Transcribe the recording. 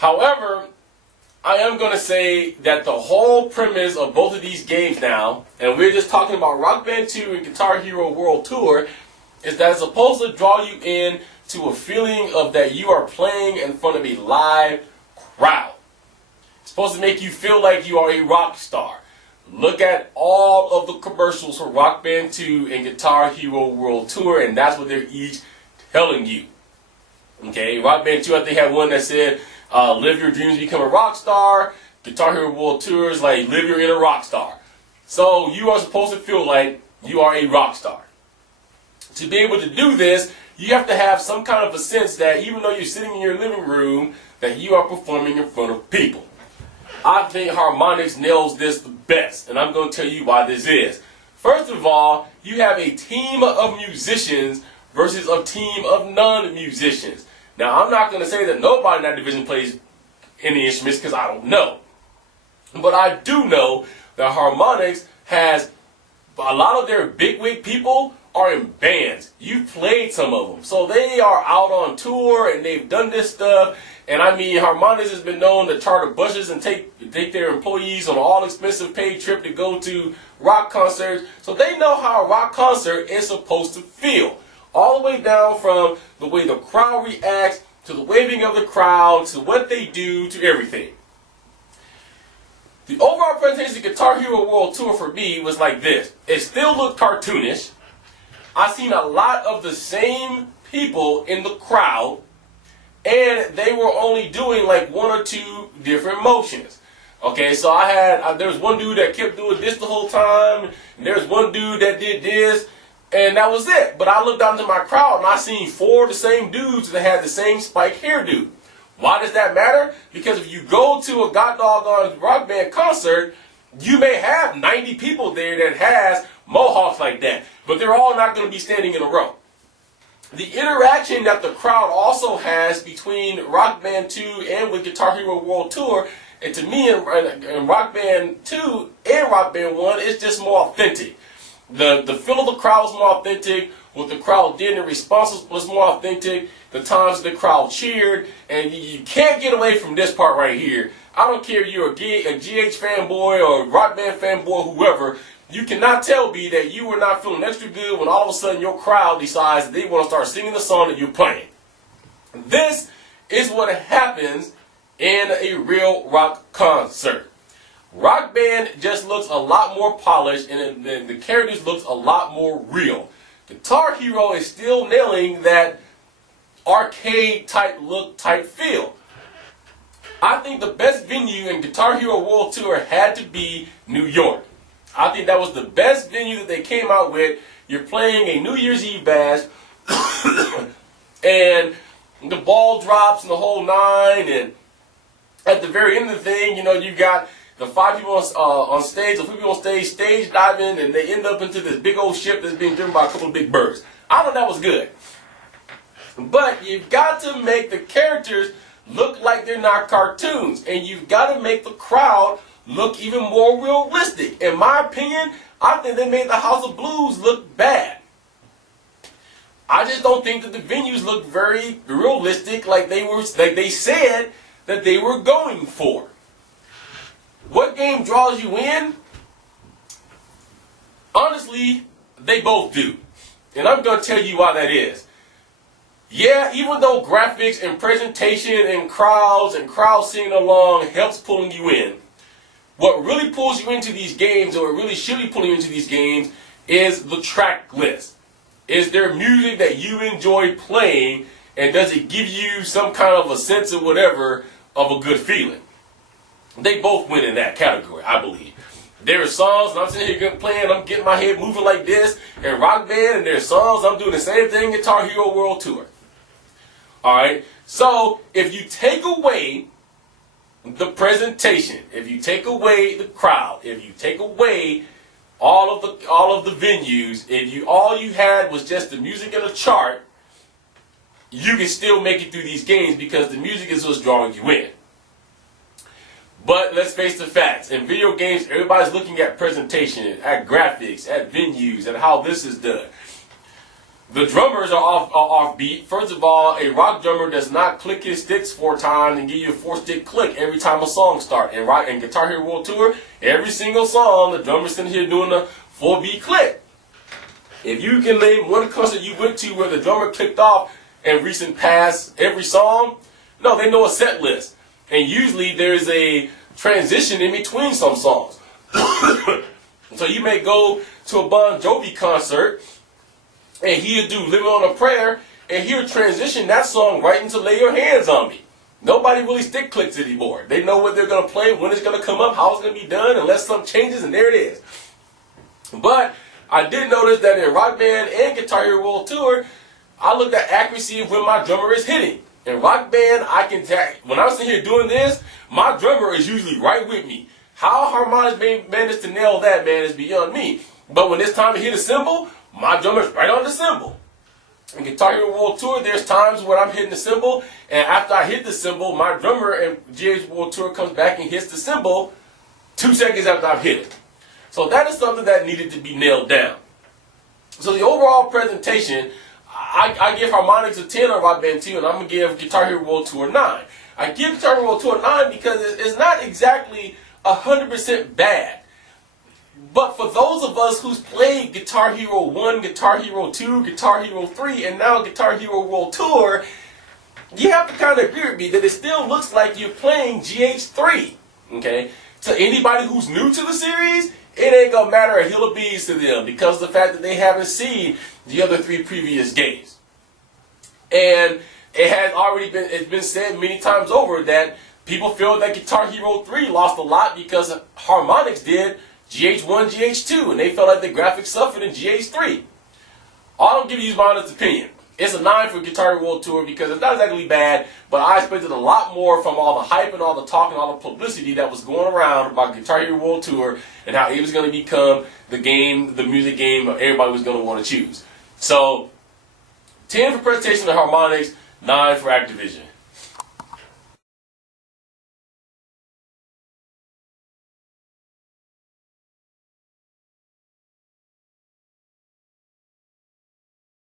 However, I am going to say that the whole premise of both of these games now, and we're just talking about Rock Band 2 and Guitar Hero World Tour, is that it's supposed to draw you in to a feeling of that you are playing in front of a live crowd. It's supposed to make you feel like you are a rock star. Look at all of the commercials for Rock Band 2 and Guitar Hero World Tour, and that's what they're each telling you. Okay, Rock Band 2, I think, had one that said, live your dreams, become a rock star. Guitar Hero World Tour is like, live your inner rock star. So you are supposed to feel like you are a rock star. To be able to do this, you have to have some kind of a sense that even though you're sitting in your living room, that you are performing in front of people. I think Harmonix nails this the best, and I'm going to tell you why this is. First of all, you have a team of musicians versus a team of non-musicians. Now, I'm not going to say that nobody in that division plays any instruments because I don't know. But I do know that Harmonix has a lot of their bigwig people are in bands. You've played some of them. So they are out on tour and they've done this stuff. And I mean, Harmonix has been known to charter buses and take their employees on an all-expensive paid trip to go to rock concerts. So they know how a rock concert is supposed to feel. All the way down from the way the crowd reacts, to the waving of the crowd, to what they do, to everything. The overall presentation of Guitar Hero World Tour for me was like this. It still looked cartoonish. I've seen a lot of the same people in the crowd, and they were only doing like one or two different motions. Okay, so there was one dude that kept doing this the whole time, and there was one dude that did this, and that was it. But I looked out into my crowd, and I seen four of the same dudes that had the same spike hairdo. Why does that matter? Because if you go to a god doggone rock band concert, you may have 90 people there that has mohawks like that, but they're all not going to be standing in a row. The interaction that the crowd also has between Rock Band 2 and with Guitar Hero World Tour, and to me in Rock Band 2 and Rock Band 1, is just more authentic. The feel of the crowd was more authentic. What the crowd did in response was more authentic. The times the crowd cheered, and you can't get away from this part right here. I don't care if you're a GH fanboy or a Rock Band fanboy, whoever. You cannot tell me that you were not feeling extra good when all of a sudden your crowd decides that they want to start singing the song that you're playing. This is what happens in a real rock concert. Rock Band just looks a lot more polished, and the characters looks a lot more real. Guitar Hero is still nailing that arcade type look, type feel. I think the best venue in Guitar Hero World Tour had to be New York. I think that was the best venue that they came out with. You're playing a New Year's Eve bash, and the ball drops and the whole nine, and at the very end of the thing, you know, you got the 5 people on stage, the 3 people on stage diving, and they end up into this big old ship that's being driven by a couple of big birds. I thought that was good. But you've got to make the characters look like they're not cartoons, and you've got to make the crowd look even more realistic. In my opinion, I think they made the House of Blues look bad. I just don't think that the venues look very realistic like they said that they were going for. What game draws you in? Honestly, they both do. And I'm going to tell you why that is. Yeah, even though graphics and presentation and crowds singing along helps pulling you in, what really pulls you into these games, or what really should be pulling you into these games, is the track list. Is there music that you enjoy playing, and does it give you some kind of a sense of whatever of a good feeling? They both win in that category, I believe. There are songs, and I'm sitting here playing, I'm getting my head moving like this, in Rock Band, and there's songs, I'm doing the same thing in Guitar Hero World Tour. Alright, so if you take away the presentation, if you take away the crowd, if you take away all of the venues, if all you had was just the music and a chart, you can still make it through these games because the music is what's drawing you in. But let's face the facts. In video games, everybody's looking at presentation, at graphics, at venues, and how this is done. The drummers are off beat. First of all, a rock drummer does not click his sticks 4 times and give you a 4-stick click every time a song starts. And Guitar Hero World Tour, every single song, the drummer's sitting here doing a 4-beat click. If you can name one concert you went to where the drummer clicked off in recent past every song, no, they know a set list. And usually there's a transition in between some songs. So you may go to a Bon Jovi concert, and he'll do Living on a Prayer, and he'll transition that song right into Lay Your Hands on Me. Nobody really stick clicks anymore. They know what they're going to play, when it's going to come up, how it's going to be done, unless something changes, and there it is. But I did notice that in Rock Band and Guitar Hero World Tour, I looked at accuracy of when my drummer is hitting. In Rock Band, when I'm sitting here doing this, my drummer is usually right with me. How Harmonix managed to nail that, man, is beyond me. But when it's time to hit a cymbal, my drummer's right on the cymbal. In Guitar Hero World Tour, there's times where I'm hitting the cymbal, and after I hit the cymbal, my drummer in GH World Tour comes back and hits the cymbal 2 seconds after I've hit it. So that is something that needed to be nailed down. So the overall presentation, I give Harmonix a 10 on Rock Band 2, and I'm going to give Guitar Hero World Tour a 9. I give Guitar Hero World Tour a 9 because it's not exactly 100% bad. But for those of us who's played Guitar Hero 1, Guitar Hero 2, Guitar Hero 3, and now Guitar Hero World Tour, you have to kind of agree with me that it still looks like you're playing GH3. Okay? To anybody who's new to the series, it ain't gonna matter a hill of beans to them because of the fact that they haven't seen the other 3 previous games. And it's been said many times over that people feel that Guitar Hero 3 lost a lot because Harmonix did GH1, GH2, and they felt like the graphics suffered in GH3. All I'm giving you is my honest opinion. It's a 9 for Guitar Hero World Tour because it's not exactly bad, but I expected a lot more from all the hype and all the talk and all the publicity that was going around about Guitar Hero World Tour and how it was going to become the game, the music game everybody was going to want to choose. So, 10 for presentation of Harmonix, 9 for Activision.